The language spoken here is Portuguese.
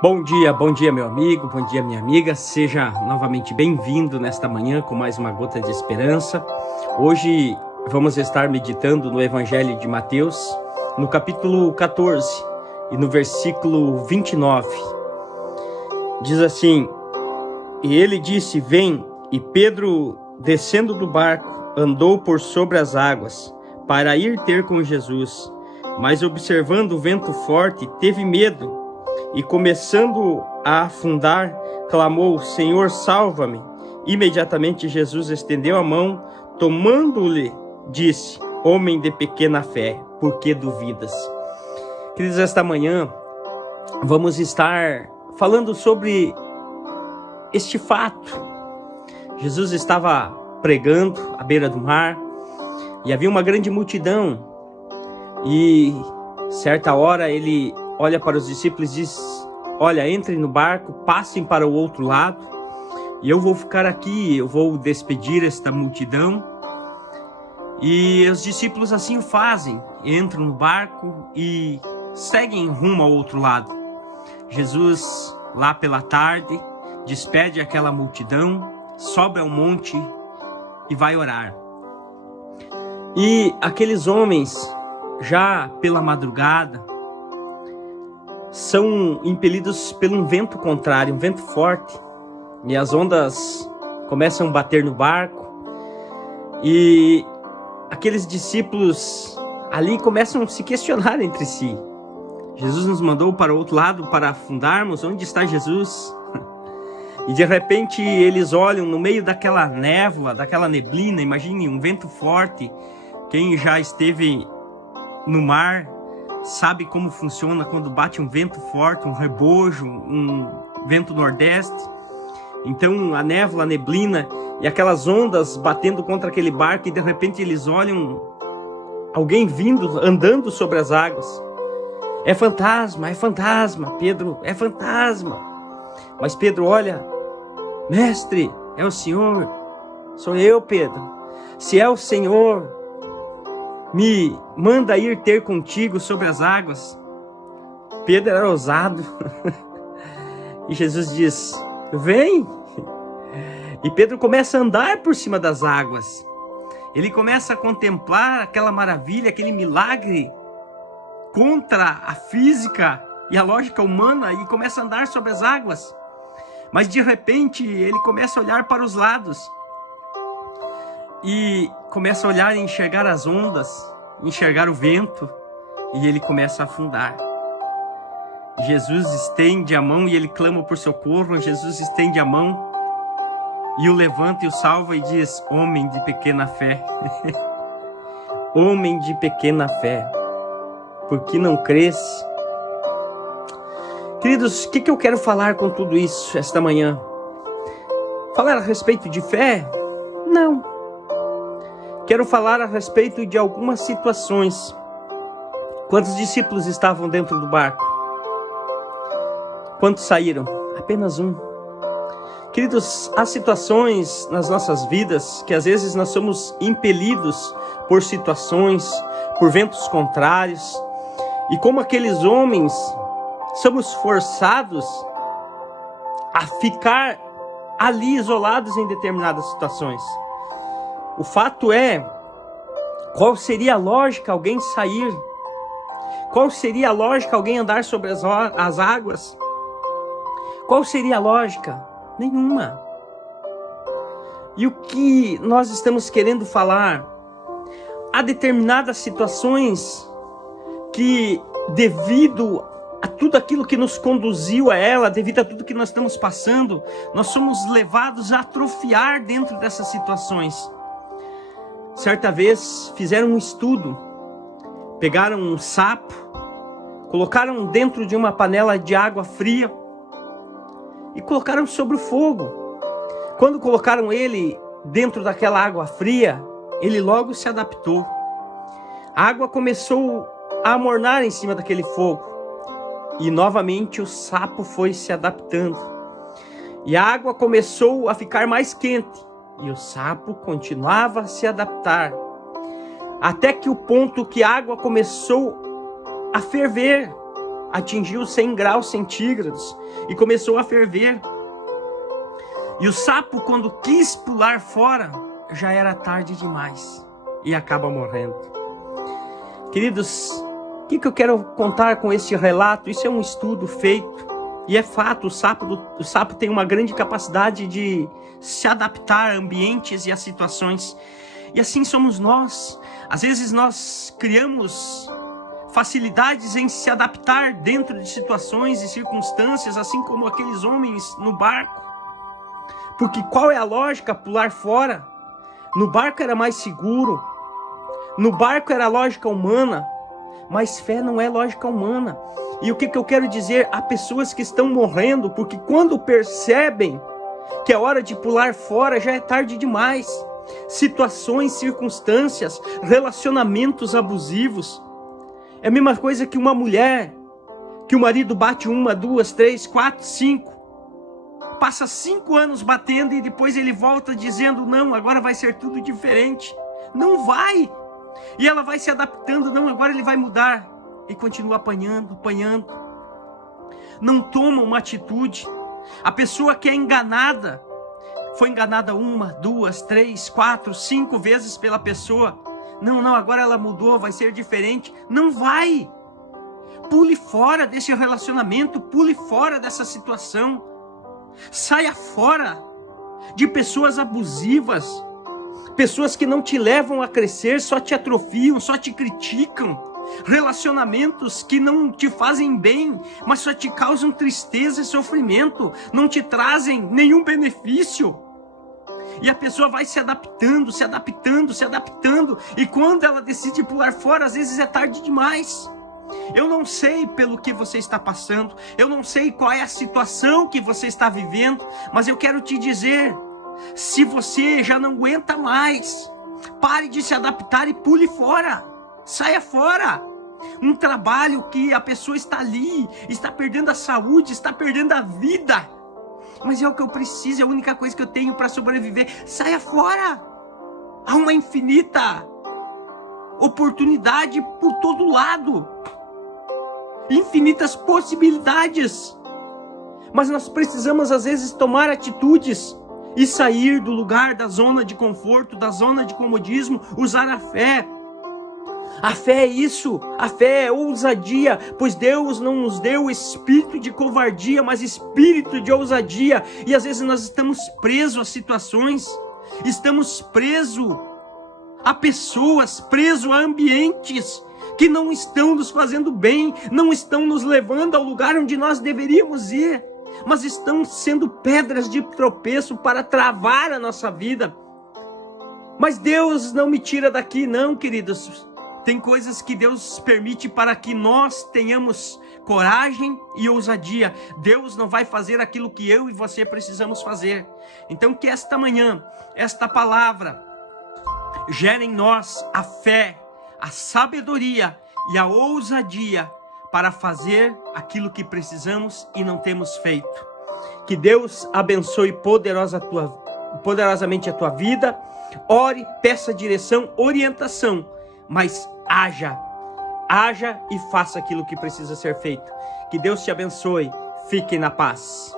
Bom dia, meu amigo, bom dia, minha amiga. Seja novamente bem-vindo nesta manhã com mais uma gota de esperança. Hoje vamos estar meditando no Evangelho de Mateus, no capítulo 14 e no versículo 29. Diz assim: E ele disse, vem, e Pedro, descendo do barco, andou por sobre as águas, para ir ter com Jesus. Mas observando o vento forte, teve medo, e começando a afundar, clamou, Senhor, salva-me. Imediatamente Jesus estendeu a mão, tomando-lhe, disse, homem de pequena fé, por que duvidas? Queridos, esta manhã vamos estar falando sobre este fato. Jesus estava pregando à beira do mar, e havia uma grande multidão, e certa hora ele olha para os discípulos e diz, olha, entrem no barco, passem para o outro lado, e eu vou ficar aqui, eu vou despedir esta multidão. E os discípulos assim o fazem, entram no barco e seguem rumo ao outro lado. Jesus, lá pela tarde, despede aquela multidão, sobe ao monte e vai orar. E aqueles homens, já pela madrugada, são impelidos por um vento contrário, um vento forte, e as ondas começam a bater no barco, e aqueles discípulos ali começam a se questionar entre si. Jesus nos mandou para o outro lado para afundarmos, onde está Jesus? E de repente eles olham no meio daquela névoa, daquela neblina, imagine um vento forte. Quem já esteve no mar sabe como funciona quando bate um vento forte, um rebojo, um vento nordeste. Então a névoa, a neblina e aquelas ondas batendo contra aquele barco, e de repente eles olham alguém vindo, andando sobre as águas. É fantasma, Pedro, é fantasma. Mas Pedro olha, mestre, é o Senhor, sou eu, Pedro. Se é o Senhor, me manda ir ter contigo sobre as águas. Pedro era ousado. E Jesus diz, vem. E Pedro começa a andar por cima das águas. Ele começa a contemplar aquela maravilha, aquele milagre contra a física e a lógica humana, e começa a andar sobre as águas. Mas de repente ele começa a olhar para os lados. E começa a olhar e enxergar as ondas, enxergar o vento, e ele começa a afundar. Jesus estende a mão e ele clama por socorro. Jesus estende a mão e o levanta e o salva e diz, homem de pequena fé. Homem de pequena fé, por que não crês? Queridos, o que eu quero falar com tudo isso esta manhã? Falar a respeito de fé? Não. Quero falar a respeito de algumas situações. Quantos discípulos estavam dentro do barco? Quantos saíram? Apenas um. Queridos, há situações nas nossas vidas que às vezes nós somos impelidos por situações, por ventos contrários. E como aqueles homens, somos forçados a ficar ali isolados em determinadas situações. O fato é, qual seria a lógica alguém sair? Qual seria a lógica alguém andar sobre as águas? Qual seria a lógica? Nenhuma. E o que nós estamos querendo falar? Há determinadas situações que, devido a tudo aquilo que nos conduziu a ela, devido a tudo que nós estamos passando, nós somos levados a atrofiar dentro dessas situações. Certa vez fizeram um estudo, pegaram um sapo, colocaram dentro de uma panela de água fria e colocaram sobre o fogo. Quando colocaram ele dentro daquela água fria, ele logo se adaptou. A água começou a amornar em cima daquele fogo e novamente o sapo foi se adaptando. E a água começou a ficar mais quente. E o sapo continuava a se adaptar, até que o ponto que a água começou a ferver. atingiu 100 graus centígrados e começou a ferver. E o sapo, quando quis pular fora, já era tarde demais e acaba morrendo. Queridos, o que eu quero contar com este relato? Isso é um estudo feito e é fato. O sapo tem uma grande capacidade de se adaptar a ambientes e a situações. E assim somos nós. Às vezes nós criamos facilidades em se adaptar dentro de situações e circunstâncias, assim como aqueles homens no barco. Porque qual é a lógica? Pular fora. No barco era mais seguro. No barco era lógica humana. Mas fé não é lógica humana. E o que eu quero dizer? Há pessoas que estão morrendo porque quando percebem que é hora de pular fora, já é tarde demais. Situações, circunstâncias, relacionamentos abusivos. É a mesma coisa que uma mulher, que o marido bate 1, 2, 3, 4, 5. Passa 5 anos batendo e depois ele volta dizendo, não, agora vai ser tudo diferente. Não vai. E ela vai se adaptando, não, agora ele vai mudar. E continua apanhando. Não toma uma atitude. A pessoa que é enganada, foi enganada 1, 2, 3, 4, 5 vezes pela pessoa. Não, agora ela mudou, vai ser diferente. Não vai. Pule fora desse relacionamento, pule fora dessa situação. Saia fora de pessoas abusivas, pessoas que não te levam a crescer, só te atrofiam, só te criticam. Relacionamentos que não te fazem bem, mas só te causam tristeza e sofrimento, não te trazem nenhum benefício. E a pessoa vai se adaptando, e quando ela decide pular fora, às vezes é tarde demais. Eu não sei pelo que você está passando, eu não sei qual é a situação que você está vivendo, mas eu quero te dizer, se você já não aguenta mais, pare de se adaptar e pule fora, saia fora. Um trabalho que a pessoa está ali, está perdendo a saúde, está perdendo a vida, mas é o que eu preciso, é a única coisa que eu tenho para sobreviver. Saia fora. Há uma infinita oportunidade por todo lado, infinitas possibilidades, mas nós precisamos às vezes tomar atitudes e sair do lugar, da zona de conforto, da zona de comodismo, usar a fé. A fé é isso, a fé é ousadia, pois Deus não nos deu espírito de covardia, mas espírito de ousadia. E às vezes nós estamos presos a situações, estamos presos a pessoas, presos a ambientes que não estão nos fazendo bem, não estão nos levando ao lugar onde nós deveríamos ir, mas estão sendo pedras de tropeço para travar a nossa vida. Mas Deus não me tira daqui, não, queridos. Tem coisas que Deus permite para que nós tenhamos coragem e ousadia. Deus não vai fazer aquilo que eu e você precisamos fazer. Então que esta manhã, esta palavra, gere em nós a fé, a sabedoria e a ousadia para fazer aquilo que precisamos e não temos feito. Que Deus abençoe poderosamente a tua vida. Ore, peça direção, orientação, mas haja e faça aquilo que precisa ser feito. Que Deus te abençoe. Fique na paz.